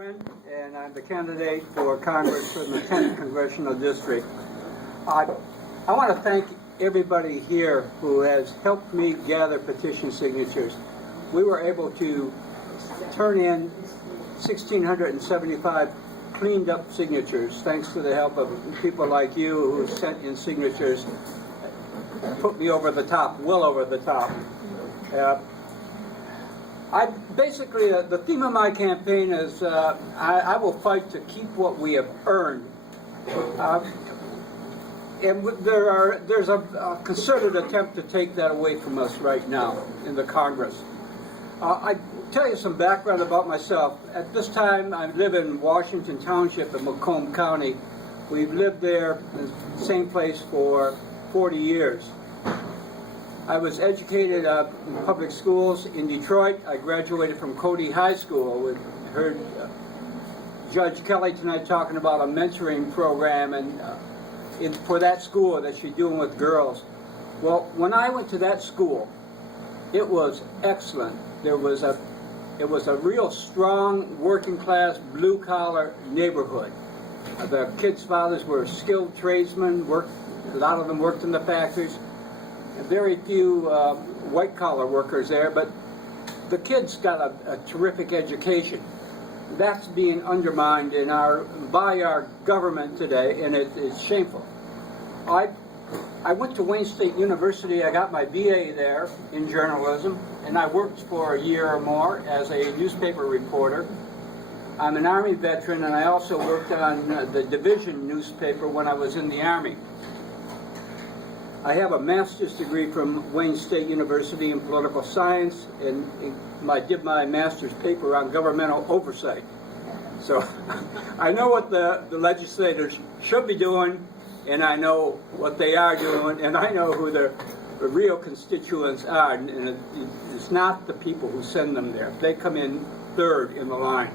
Quinn, and I'm the candidate for Congress for the 10th Congressional District. I want to thank everybody here who has helped me gather petition signatures. We were able to turn in 1,675 cleaned up signatures thanks to the help of people like you who sent in signatures. Put me over the top, well over the top. Basically, the theme of my campaign is I will fight to keep what we have earned. And there's a concerted attempt to take that away from us right now in the Congress. I tell you some background about myself. At this time, I live in Washington Township in Macomb County. We've lived there in the same place for 40 years. I was educated in public schools in Detroit. I graduated from Cody High School. We heard Judge Kelly tonight talking about a mentoring program and for that school that she's doing with girls. Well, when I went to that school, it was excellent. It was a real strong, working class, blue collar neighborhood. The kids' fathers were skilled tradesmen. A lot of them worked in the factories. Very few white-collar workers there, but the kids got a terrific education. That's being undermined by our government today, and it's shameful. I went to Wayne State University. I got my BA there in journalism, and I worked for a year or more as a newspaper reporter. I'm an Army veteran, and I also worked on the division newspaper when I was in the Army. I have a master's degree from Wayne State University in political science, and I did my master's paper on governmental oversight. So I know what the legislators should be doing, and I know what they are doing, and I know who the real constituents are, and it's not the people who send them there. They come in third in the line.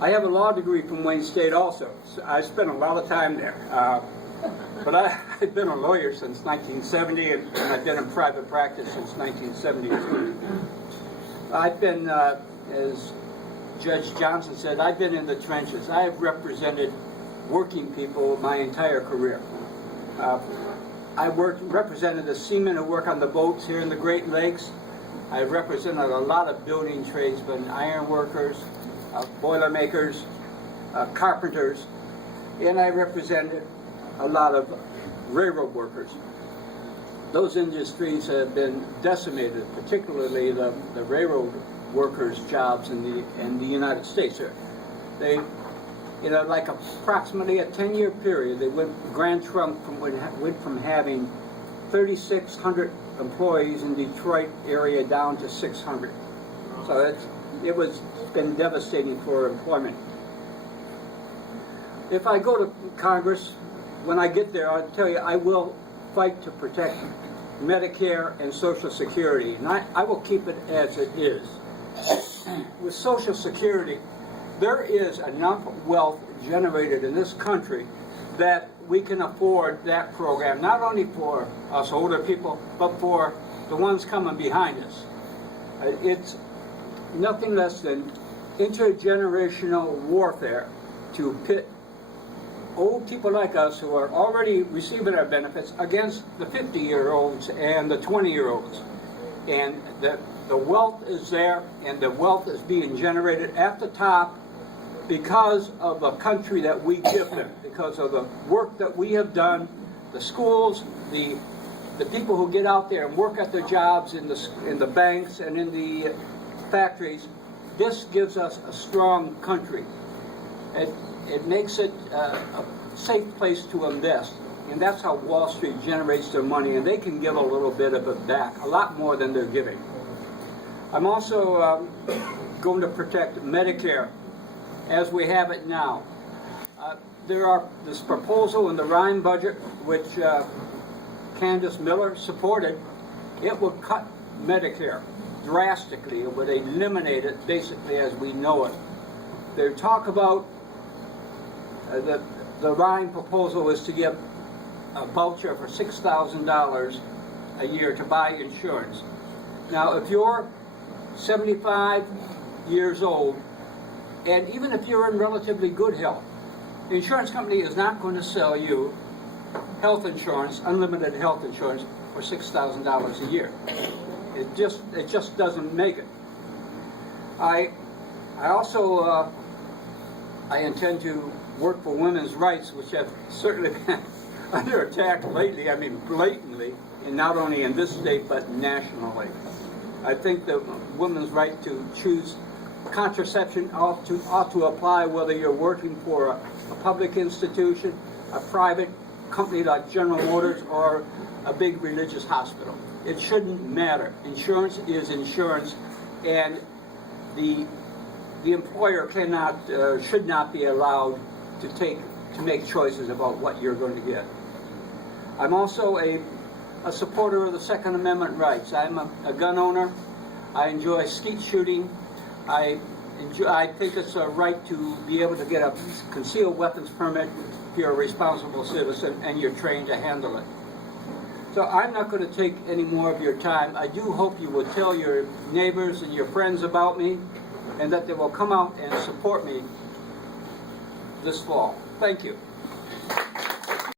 I have a law degree from Wayne State also. So I spent a lot of time there. But I've been a lawyer since 1970, and I've been in private practice since 1972. I've been, as Judge Johnson said, I've been in the trenches. I have represented working people my entire career. I represented the seamen who work on the boats here in the Great Lakes. I represented a lot of building tradesmen, iron workers, boiler makers, carpenters, and I represented a lot of railroad workers. Those industries have been decimated, particularly the railroad workers' jobs in the United States. They, like approximately a 10-year period, Grand Trunk went from having 3,600 employees in Detroit area down to 600. So it's been devastating for employment. If I go to Congress, when I get there, I'll tell you, I will fight to protect Medicare and Social Security, and I will keep it as it is. With Social Security, there is enough wealth generated in this country that we can afford that program, not only for us older people, but for the ones coming behind us. It's nothing less than intergenerational warfare to pit old people like us who are already receiving our benefits against the 50-year-olds and the 20-year-olds. And the wealth is there, and the wealth is being generated at the top because of the country that we give them, because of the work that we have done, the schools, the people who get out there and work at their jobs in the banks and in the factories. This gives us a strong country. It makes it a safe place to invest, and that's how Wall Street generates their money, and they can give a little bit of it back, a lot more than they're giving. I'm also going to protect Medicare as we have it now. This proposal in the Ryan budget, which Candace Miller supported, it would cut Medicare drastically. It would eliminate it basically as we know it. They talk about the Ryan proposal is to give a voucher for $6,000 a year to buy insurance. Now, if you're 75 years old And even if you're in relatively good health, the insurance company is not going to sell you health insurance, unlimited health insurance, for $6,000 a year. It just doesn't make it. I also I intend to work for women's rights, which have certainly been under attack lately. I mean, blatantly, and not only in this state but nationally. I think that women's right to choose contraception ought to apply whether you're working for a public institution, a private company like General Motors, or a big religious hospital. It shouldn't matter. Insurance is insurance, and the employer should not be allowed to make choices about what you're going to get. I'm also a supporter of the Second Amendment rights. I'm a gun owner. I enjoy skeet shooting. I think it's a right to be able to get a concealed weapons permit if you're a responsible citizen and you're trained to handle it. So I'm not going to take any more of your time. I do hope you will tell your neighbors and your friends about me, and that they will come out and support me this fall. Thank you.